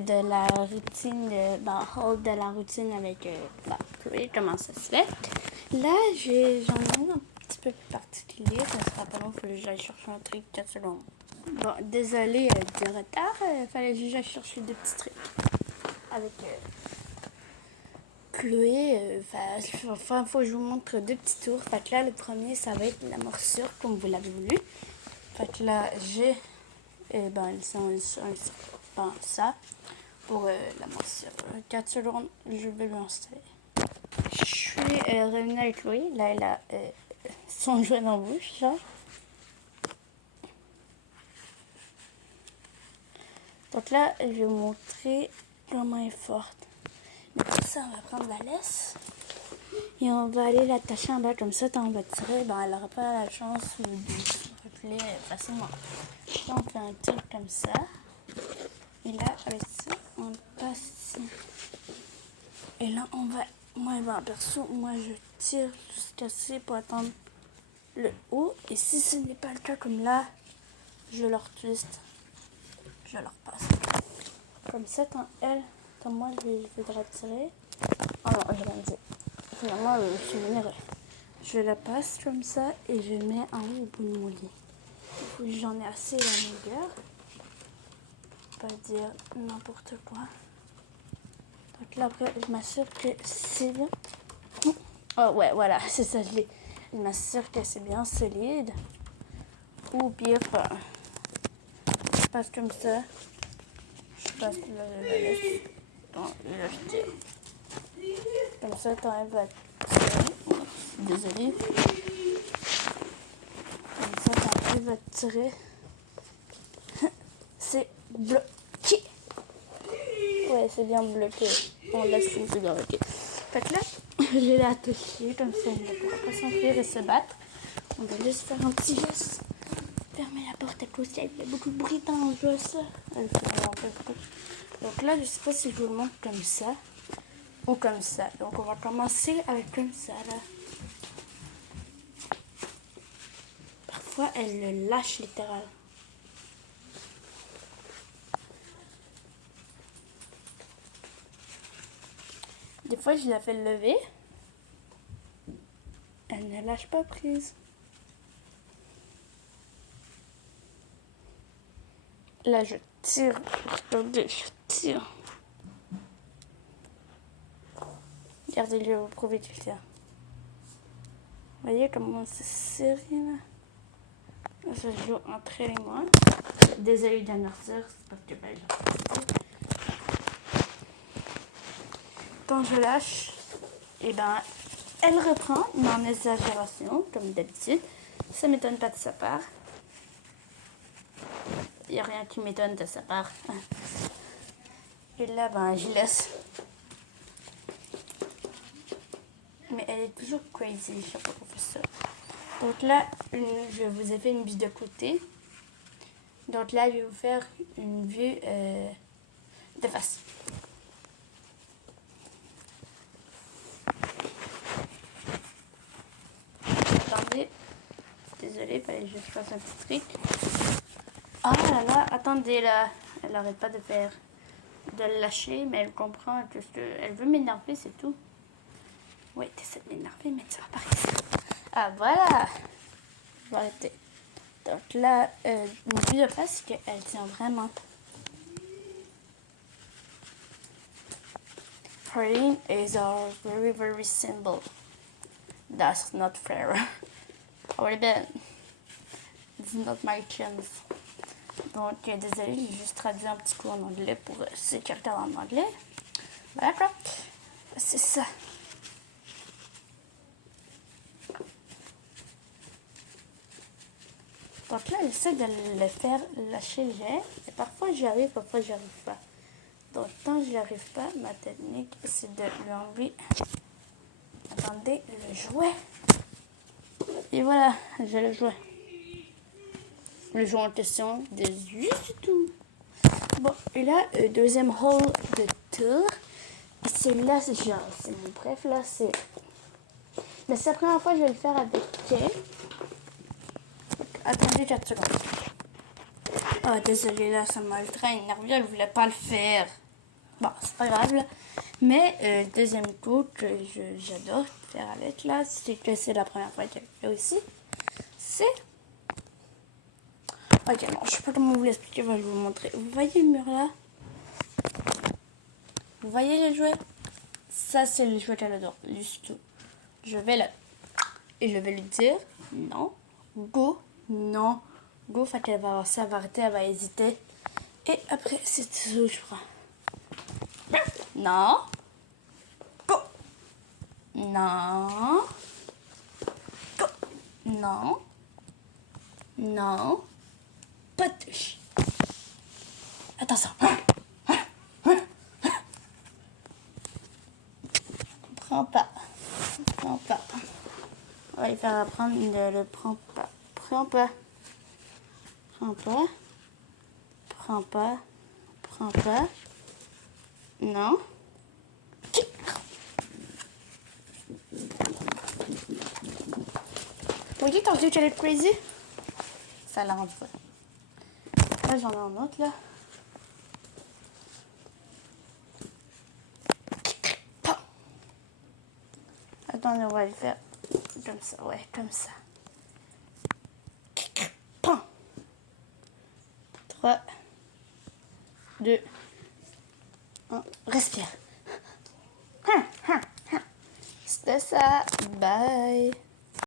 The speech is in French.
de la routine, haul de la routine avec Chloé, comment ça se fait. Là, j'en ai un petit peu plus particulier, ça sera pas long, il faut que j'aille chercher un truc 4 secondes. Bon, désolé du retard, fallait que j'aille chercher deux petits trucs avec Chloé. Faut que je vous montre deux petits tours. Fait que là, le premier, ça va être la morsure, comme vous l'avez voulu. Fait que là, j'ai ça pour la morsure. 4 secondes, je vais l'installer. Je suis revenue avec Chloé. Là, elle a son jouet dans la bouche, genre. Donc là, je vais vous montrer comment elle est forte. Mais pour ça, on va prendre la laisse et on va aller l'attacher en bas comme ça. Quand on va tirer, elle n'aura pas la chance de se reculer facilement. Là, on fait un tir comme ça. Et là, avec ça, on passe ici. Et là, on va... perso, je tire jusqu'à ici pour attendre le haut. Et si ce n'est pas le cas, comme là, je leur twist. Je leur passe. Comme ça, quand moi, je voudrais tirer... Oh non, je vais me dire. Finalement, je la passe comme ça et je mets en haut au bout de mon lit. Il faut que j'en ai assez la longueur. Pas dire n'importe quoi. Donc là, après, je m'assure que c'est bien. Oh ouais, voilà, c'est ça, je m'assure que c'est bien solide. Ou pire, je passe comme ça. Je passe là, je la laisse. Donc, là, je tire. Comme ça, t'enlèves la tirer. Désolée. Comme ça, t'enlèves la tirer. C'est bloqué. Ouais, c'est bien bloqué. On laisse tout, c'est bien bloqué. Fait que là, je l'ai attaché comme ça, on ne pourra pas s'enfuir et se battre. On va juste faire un petit geste. Fermer la porte à cause qu'il y a beaucoup de bruit quand on joue à ça. Donc là, je ne sais pas si je vous le montre comme ça ou comme ça. Donc on va commencer avec comme ça là. Parfois, elle le lâche littéralement. Des fois, je la fais lever. Elle ne lâche pas prise. Là, je tire. Regardez, je tire. Regardez, je vais vous prouver que je tire. Vous voyez comment c'est serré là? Ça se joue entre elle et moi. Désolée de la noirceur, c'est parce que quand je lâche, elle reprend, mais en exagération, comme d'habitude. Ça ne m'étonne pas de sa part. Il n'y a rien qui m'étonne de sa part. Et là, je laisse. Mais elle est toujours crazy, je sais pas pourquoi fait ça. Donc là, je vous ai fait une vue de côté. Donc là, je vais vous faire une vue de face. Attendez. Désolée, il fallait que je fasse un petit truc. Ah là là, attendez là. Elle n'arrête pas de le lâcher, mais elle comprend que elle veut m'énerver, c'est tout. Oui, tu essaies de m'énerver, mais tu vas pas réussir. Ah voilà. Je vais arrêter. Donc là, mon vue de face, c'est qu'elle tient vraiment. Hurting is very, very simple. That's not fair. Or then, it's not my chance. Donc, désolée, j'ai juste traduit un petit coup en anglais pour ceux qui regardent en anglais. Voilà quoi. C'est ça. Donc là, j'essaie de le faire lâcher le jet. Et parfois, j'y arrive, parfois, j'y arrive pas. Donc, quand je n'y arrive pas, ma technique, c'est de lui enlever, attendez, le jouet. Et voilà, j'ai le jouet. Le jouet en question, des yeux, c'est tout. Bon, et là, deuxième hole de tour. Et celui-là, c'est mon bref, là, c'est... Mais c'est la première fois que je vais le faire avec Kay. Attendez 4 secondes. Oh, désolé, là, ça m'a ultra énervé. Elle voulait pas le faire. Bon, c'est pas grave, là. Mais, deuxième coup que j'adore faire avec, là, c'est que c'est la première fois que je le fais aussi. C'est... Ok, non, je sais pas comment vous l'expliquer, je vais vous montrer. Vous voyez le mur, là? Vous voyez les jouets? Ça, c'est le jouet qu'elle adore, juste tout. Je vais là. Et je vais lui dire, non, go, non, go. Fait qu'elle va s'arrêter, elle va hésiter. Et après, c'est tout, je crois. Non. Go. Non. Go. Non. Non. Pas de touche. Attention. Prends pas. Prends pas. On va lui faire apprendre ne le prends pas. Prends pas. Prends pas. Prends pas. Prends pas. Non. Vous voyez quand je dis qu'elle est crazy? Ça la rend folle. Là, j'en ai un autre, là. Attends, on va le faire comme ça. Ouais, comme ça. 3, 2, 1. Respire. C'était ça. Bye.